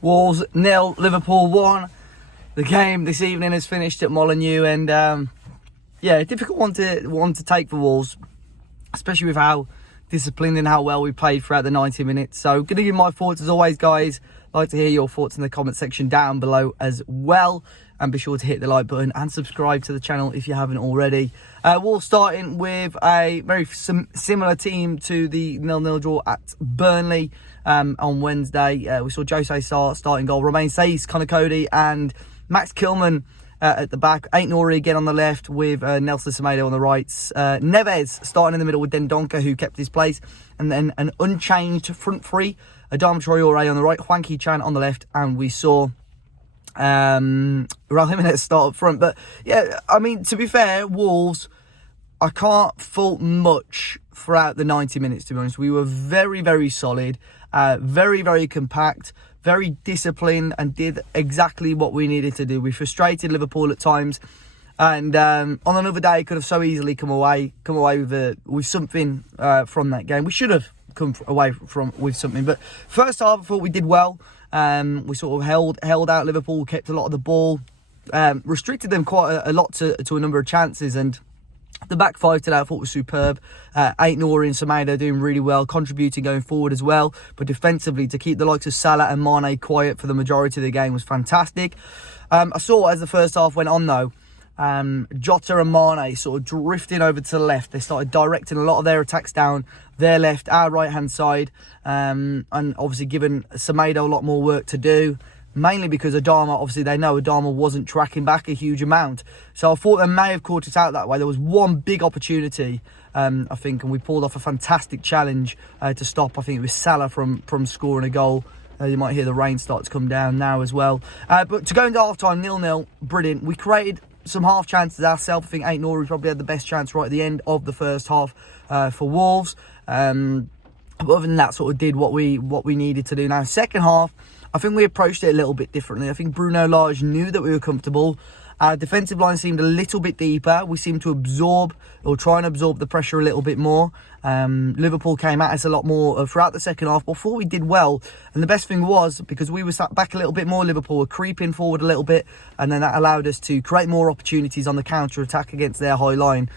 Wolves 0, Liverpool 1. The game this evening has finished at Molineux, and yeah, a difficult one to take for Wolves, especially with how disciplined and how well we played throughout the 90 minutes. So, going to give my thoughts as always, guys. I'd like to hear your thoughts in the comment section down below as well. And be sure to hit the like button and subscribe to the channel if you haven't already. Wolves starting with a very similar team to the 0-0 draw at Burnley on Wednesday. We saw Jose starting goal, Romain Saiss, Connor Cody and Max Kilman at the back. Aït-Nouri again on the left with Nelson Semedo on the right. Neves starting in the middle with Dendoncker, who kept his place. And then an unchanged front three. Adama Traoré on the right, Hwang Hee-chan on the left. And we saw Raul Jimenez start up front. But yeah, I mean, to be fair, Wolves, I can't fault much throughout the 90 minutes, to be honest. We were very, very solid, very, very compact, very disciplined, and did exactly what we needed to do. We frustrated Liverpool at times, and on another day could have so easily come away with something from that game. We should have come away with something. But first half, I thought we did well. We sort of held out Liverpool, kept a lot of the ball, restricted them quite a lot to a number of chances, and the back five today I thought was superb. Aït-Nouri and Semedo doing really well, contributing going forward as well, but defensively to keep the likes of Salah and Mane quiet for the majority of the game was fantastic. I saw as the first half went on though, Jota and Mane sort of drifting over to the left. They started directing a lot of their attacks down their left, our right hand side, and obviously giving Semedo a lot more work to do, mainly because Adama, obviously they know Adama wasn't tracking back a huge amount. So I thought they may have caught it out that way. There was one big opportunity, I think, and we pulled off a fantastic challenge to stop, I think it was Salah from scoring a goal. You might hear the rain start to come down now as well. But to go into half-time, 0-0, brilliant. We created some half chances ourselves. I think Aït-Nouri probably had the best chance right at the end of the first half for Wolves. But other than that, sort of did what we needed to do. Now, second half, I think we approached it a little bit differently. I think Bruno Lage knew that we were comfortable. Our defensive line seemed a little bit deeper. We seemed to absorb, or try and absorb, the pressure a little bit more. Liverpool came at us a lot more throughout the second half, but before we did well. And the best thing was, because we were sat back a little bit more, Liverpool were creeping forward a little bit, and then that allowed us to create more opportunities on the counter-attack against their high line.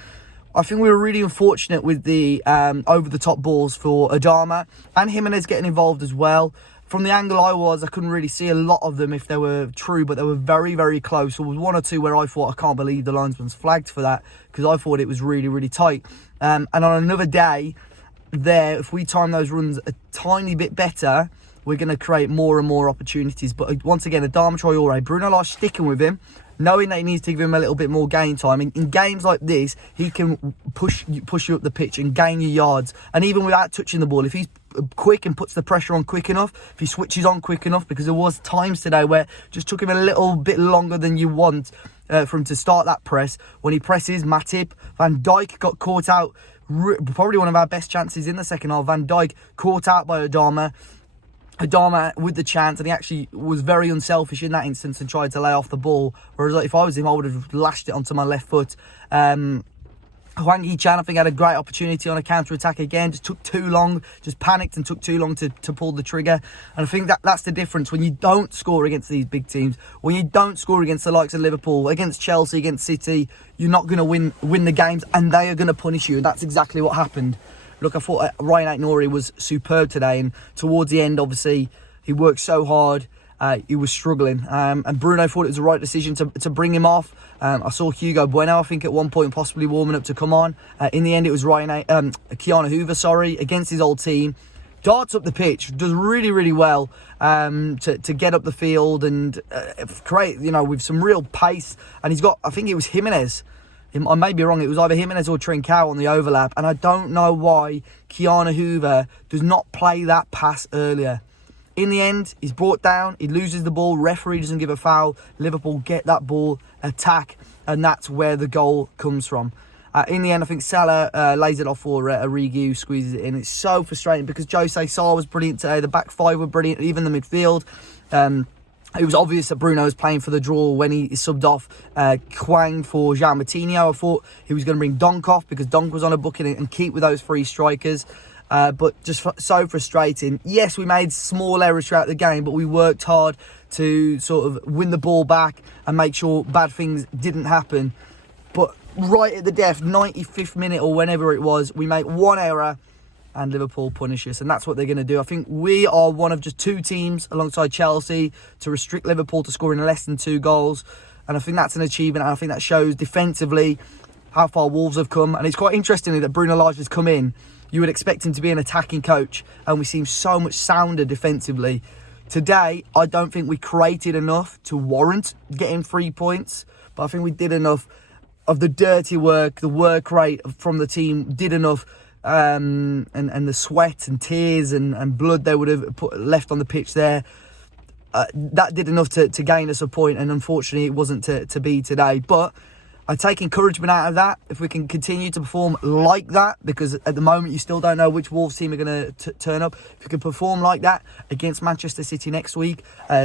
I think we were really unfortunate with the over-the-top balls for Adama, and Jimenez getting involved as well. From the angle I couldn't really see a lot of them if they were true, but they were very, very close. There was one or two where I thought, I can't believe the linesman's flagged for that, because I thought it was really, really tight. And on another day there, if we time those runs a tiny bit better, we're going to create more and more opportunities. But once again, Adama Traoré, Bruno Lage sticking with him, knowing that he needs to give him a little bit more game time. In games like this, he can push you up the pitch and gain your yards. And even without touching the ball, if he's quick and puts the pressure on quick enough, if he switches on quick enough, because there was times today where it just took him a little bit longer than you want for him to start that press. When he presses, Matip, Van Dijk got caught out, probably one of our best chances in the second half. Van Dijk caught out by Adama with the chance, and he actually was very unselfish in that instance and tried to lay off the ball, whereas if I was him, I would have lashed it onto my left foot. Hwang Hee-chan, I think, had a great opportunity on a counter-attack again, just took too long, just panicked and took too long to pull the trigger. And I think that's the difference when you don't score against these big teams, when you don't score against the likes of Liverpool, against Chelsea, against City, you're not going to win the games, and they are going to punish you, and that's exactly what happened. Look, I thought Ryan Aït-Nouri was superb today, and towards the end, obviously, he worked so hard. He was struggling, and Bruno thought it was the right decision to bring him off. I saw Hugo Bueno, I think, at one point possibly warming up to come on. In the end, it was Keanu Hoover, against his old team. Darts up the pitch, does really, really well to get up the field and create, with some real pace. And he's got, I think it was Jimenez. I may be wrong, it was either Jimenez or Trincao on the overlap. And I don't know why Keanu Hoover does not play that pass earlier. In the end, he's brought down, he loses the ball, referee doesn't give a foul, Liverpool get that ball, attack, and that's where the goal comes from. In the end, I think Salah lays it off for Origi, who squeezes it in. It's so frustrating because Jose Sarr was brilliant today, the back five were brilliant, even the midfield. It was obvious that Bruno was playing for the draw when he subbed off Hwang for João Moutinho. I thought he was going to bring Donk off because Donk was on a booking and keep with those three strikers. but just so frustrating. Yes, we made small errors throughout the game, but we worked hard to sort of win the ball back and make sure bad things didn't happen. But right at the death, 95th minute or whenever it was, we make one error and Liverpool punish us, and that's what they're going to do. I think we are one of just 2 teams alongside Chelsea to restrict Liverpool to scoring less than 2 goals, and I think that's an achievement, and I think that shows defensively how far Wolves have come. And it's quite interesting that Bruno Lage has come in. You would expect him to be an attacking coach, and we seem so much sounder defensively. Today, I don't think we created enough to warrant getting 3 points, but I think we did enough of the dirty work, the work rate from the team did enough, and the sweat and tears and blood they would have left on the pitch there. That did enough to gain us a point, and unfortunately it wasn't to be today. But I take encouragement out of that if we can continue to perform like that, because at the moment you still don't know which Wolves team are going to turn up. If you can perform like that against Manchester City next week,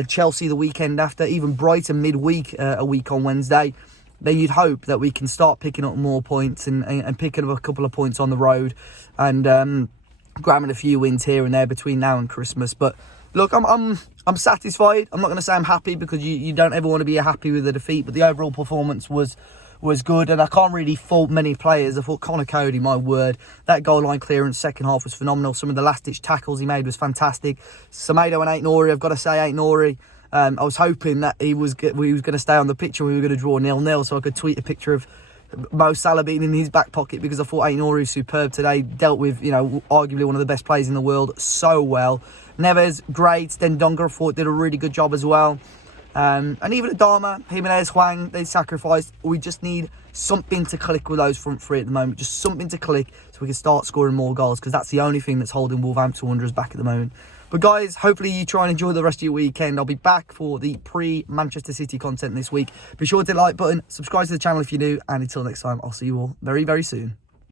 Chelsea the weekend after, even Brighton midweek, a week on Wednesday, then you'd hope that we can start picking up more points and picking up a couple of points on the road and grabbing a few wins here and there between now and Christmas. But look, I'm satisfied. I'm not going to say I'm happy, because you don't ever want to be happy with a defeat, but the overall performance was good, and I can't really fault many players. I thought Connor Cody, my word, that goal line clearance second half was phenomenal. Some of the last ditch tackles he made was fantastic. Semedo and Aït-Nouri, I've got to say, Aït-Nouri, I was hoping that we was going to stay on the pitch and we were going to draw 0-0, so I could tweet a picture of Mo Salah being in his back pocket, because I thought Aït-Nouri was superb today. Dealt with, arguably one of the best players in the world so well. Neves, great. Dendonga, I thought, did a really good job as well. And even Adama, Jimenez, Hwang, they sacrificed. We just need something to click with those front 3 at the moment. Just something to click so we can start scoring more goals, because that's the only thing that's holding Wolverhampton Wanderers back at the moment. But guys, hopefully you try and enjoy the rest of your weekend. I'll be back for the pre-Manchester City content this week. Be sure to hit the like button, subscribe to the channel if you're new, and until next time, I'll see you all very, very soon.